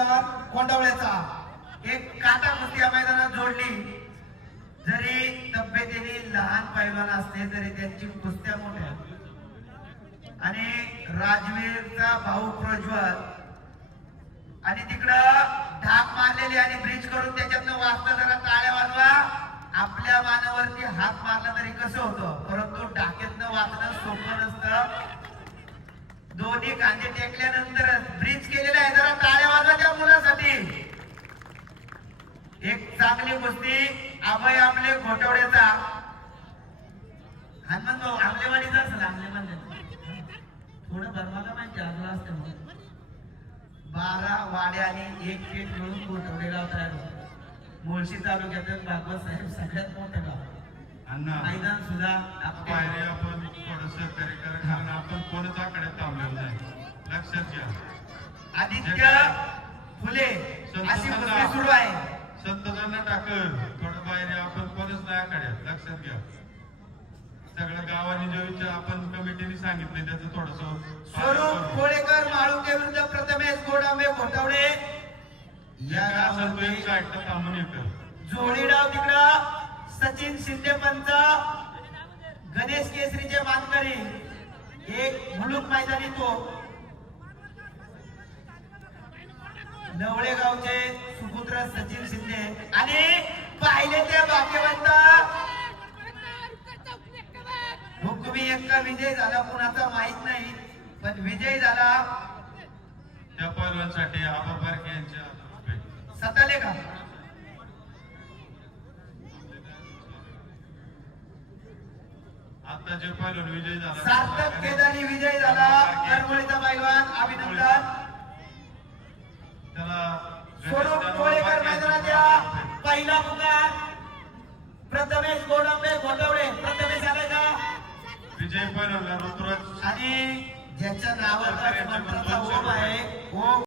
पैलवान कोंडावळ्याचा एक काटा कुस्ती या मैदानात जोडली। जरी तब्येतीने लहान पैलवान असले तरी त्यांची कुस्त्या मोठ्या। आणि राजवीरचा भाऊ प्रज्वल आणि तिकडं ढाक मारलेली आणि ब्रिज करून त्याच्यातनं वाचता जरा टाळ्या वाजवा। आपल्या मानावरती हात मारला तरी कसं होतं, परंतु ढाक्यातनं वाचणं सोपं नसतं। दोन्ही कांदे टेकल्यानंतर ब्रिज केलेला आहे, जरा टाळ्या वाजवा त्या मुलासाठी। एक चांगली कुस्ती अभय आमले घोटवड्याचा हनुमंतभाऊ आमलेवाडीचा असेल, आमलेवाडी थोडं बरमाला माहिती आजला असतं। 12 वाड्या आणि 1 पेठ मिळून घोटवडे गाव तयार होतं। मुळशी तालुक्यातील भागवत साहेब सगळ्यात मोठं गाव। मैदान सुद्धा आपण थोडं सहकार्य करा, कारण आपण कोणच आकड्यात थांबलेलं नाही, लक्षात घ्या। आदित्य फुले अशी कुस्ती सुरू आहे। संतजांना टाकर थोडं बाहेर, आपण कोणच नाही आकड्यात, लक्षात घ्या। सगळं गावाने जे विचार आपण कमिटीने सांगितले त्याचं थोडस स्वरूप कोळेकर माळुंगे विरुद्ध प्रथमेश गोडांबे घोटवडे या गावात थांबून येतं। जोडी डाव तिकडं सचिन शिंदे पंच गणेश केसरीचे मानकरी एक मुलुक मैदानी तो नवळे गावचे सुपुत्र सचिन शिंदे आणि पाहिले ते भाग्यवंत हुकमी एक्का विजय झाला, कुणाचा माहित नाही पण विजय झाला। त्या पैलवानसाठी आबा बारके यांच्या सताले का आता जे पैलवान विजय झाला, सार्थक केदारी विजय झाला। करमळीचा पैलवान अभिनंदन। त्याला स्वरूप कोळेकर मैदानाच्या पहिला पुकार प्रथमेश गोडांबे घोटवडे। प्रथमेश आले का विजय पैलवान ऋतुराज आणि ज्याच्या नावाचा मंत्राचा ओम आहे ओम